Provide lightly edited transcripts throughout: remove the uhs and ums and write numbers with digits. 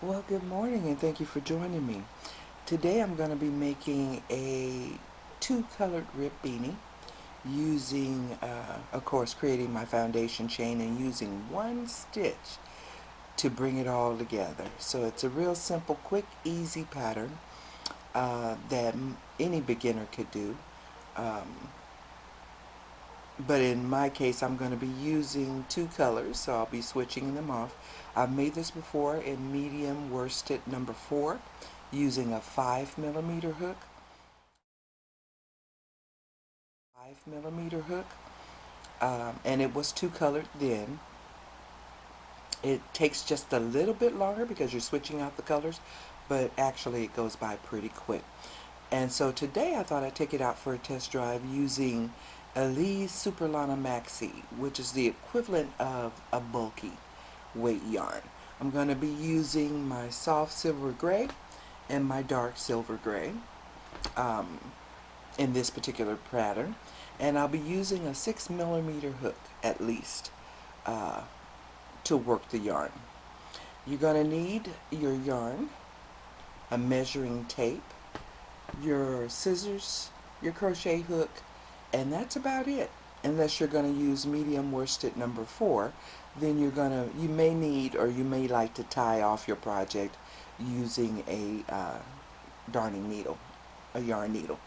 Well, good morning and thank you for joining me. Today I'm going to be making a two-colored rib beanie using, of course, creating my foundation chain and using one stitch to bring it all together. So it's a real simple, quick, easy pattern that any beginner could do. Um, but in my case, I'm going to be using two colors, so I'll be switching them off. I've made this before in medium worsted number 4 using a 5mm hook. 5mm hook. And it was two colored then. It takes just a little bit longer because you're switching out the colors, but actually it goes by pretty quick. And so today I thought I'd take it out for a test drive using Elise Superlana Maxi, which is the equivalent of a bulky weight yarn. I'm going to be using my soft silver gray and my dark silver gray um, in this particular pattern. And I'll be using a 6mm hook at least uh, to work the yarn. You're going to need your yarn, a measuring tape, your scissors, your crochet hook, and that's about it. Unless you're going to use medium worsted number 4, then you may need, or you may like to tie off your project using a darning needle, a yarn needle.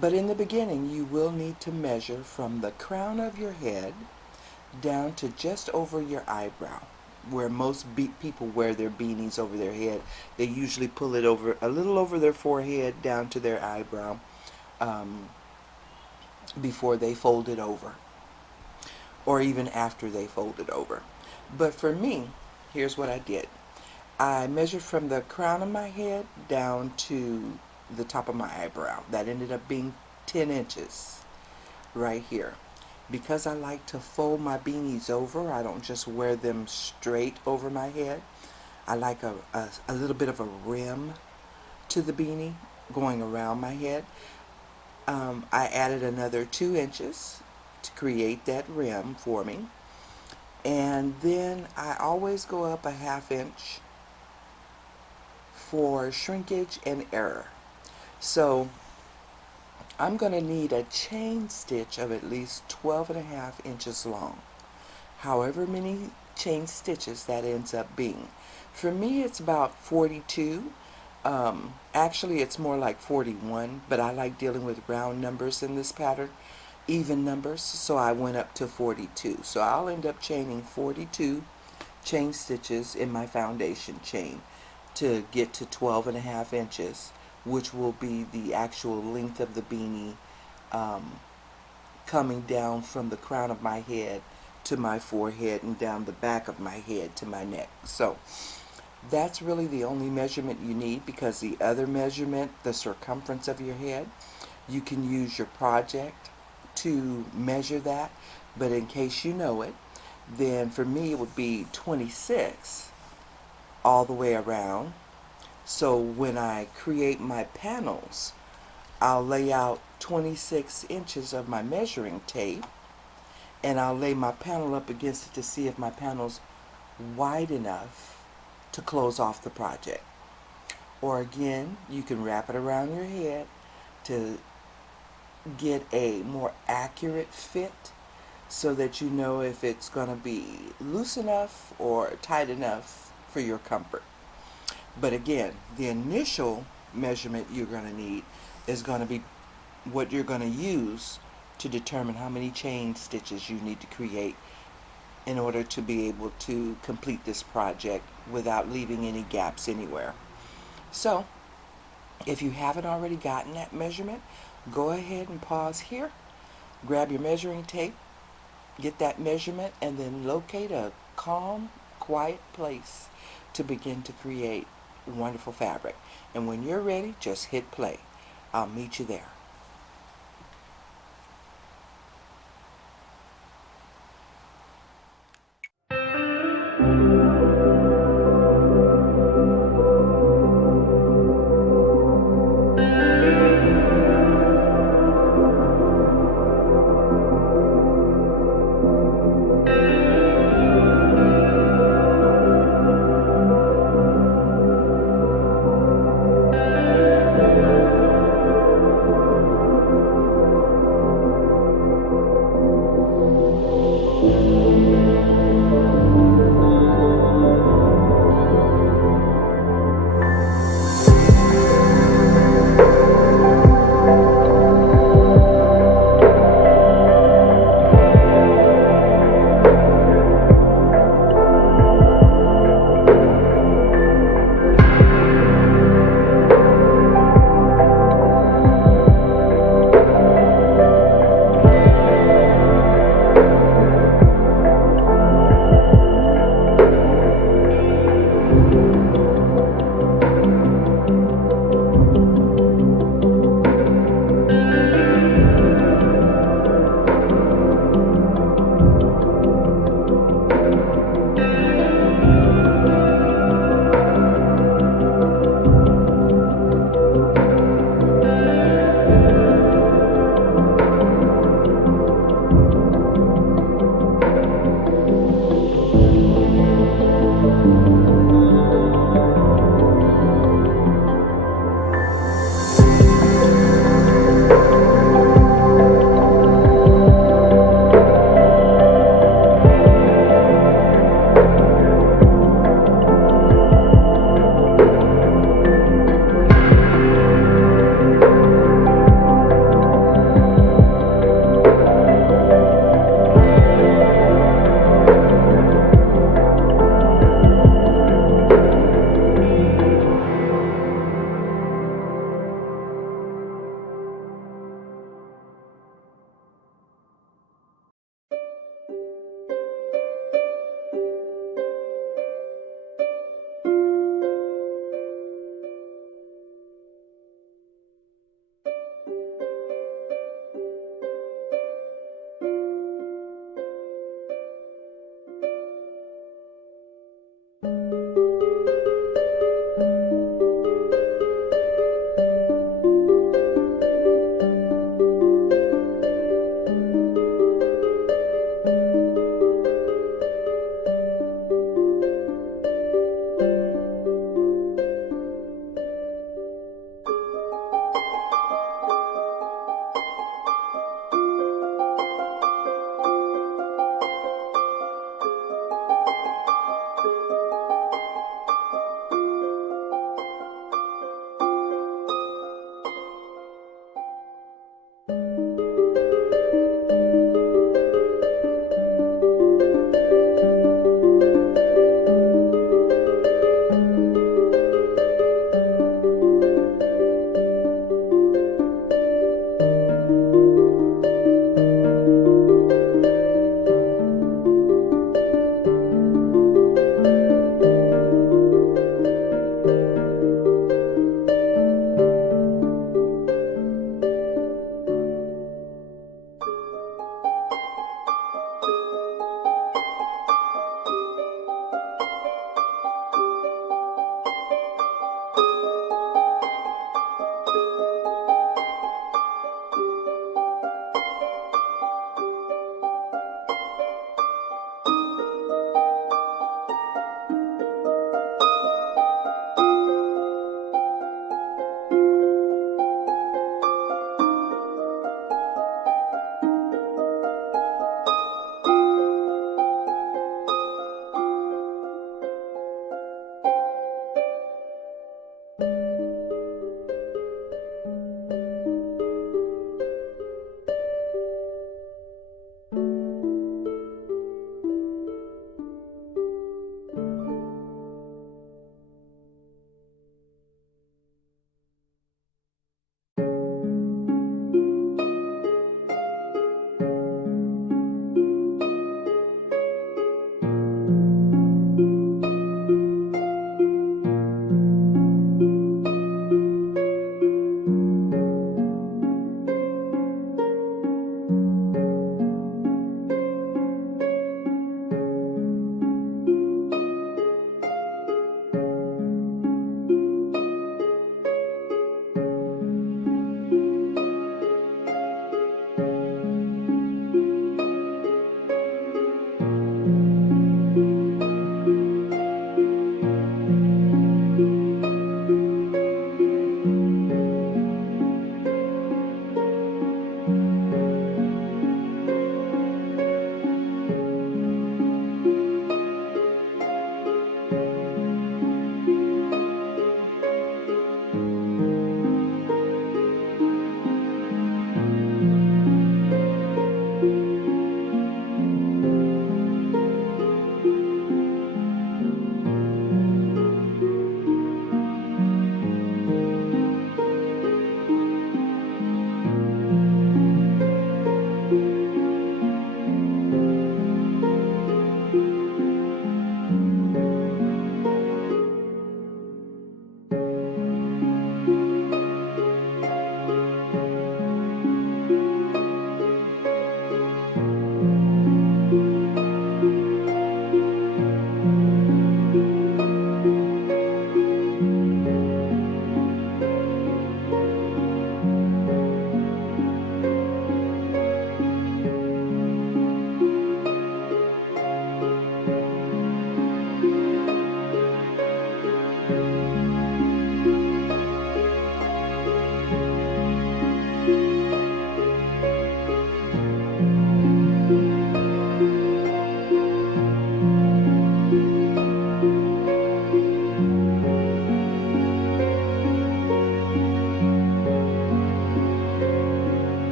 But in the beginning you will need to measure from the crown of your head down to just over your eyebrow, where most people wear their beanies over their head. They usually pull it over a little over their forehead down to their eyebrow um, before they fold it over, or even after they fold it over. But for me, here's what I did. I measured from the crown of my head down to the top of my eyebrow. That ended up being 10 inches right here. Because I like to fold my beanies over, I don't just wear them straight over my head. I like a little bit of a rim to the beanie going around my head. I added another 2 inches to create that rim for me. And then I always go up a ½ inch for shrinkage and error. So I'm going to need a chain stitch of at least 12½ inches long. However many chain stitches that ends up being. For me it's about 42. Actually it's more like 41, but I like dealing with round numbers in this pattern, even numbers, so I went up to 42. So I'll end up chaining 42 chain stitches in my foundation chain to get to 12½ inches, which will be the actual length of the beanie coming down from the crown of my head to my forehead and down the back of my head to my neck. So that's really the only measurement you need, because the other measurement, the circumference of your head, you can use your project to measure that. But in case you know it, then for me it would be 26 all the way around. So when I create my panels, I'll lay out 26 inches of my measuring tape, and I'll lay my panel up against it to see if my panel's wide enough to close off the project. Or again, you can wrap it around your head to get a more accurate fit, so that you know if it's going to be loose enough or tight enough for your comfort. But again, the initial measurement you're going to need is going to be what you're going to use to determine how many chain stitches you need to create in order to be able to complete this project without leaving any gaps anywhere. So if you haven't already gotten that measurement, go ahead and pause here, grab your measuring tape, get that measurement, and then locate a calm, quiet place to begin to create wonderful fabric. And when you're ready, just hit play. I'll meet you there.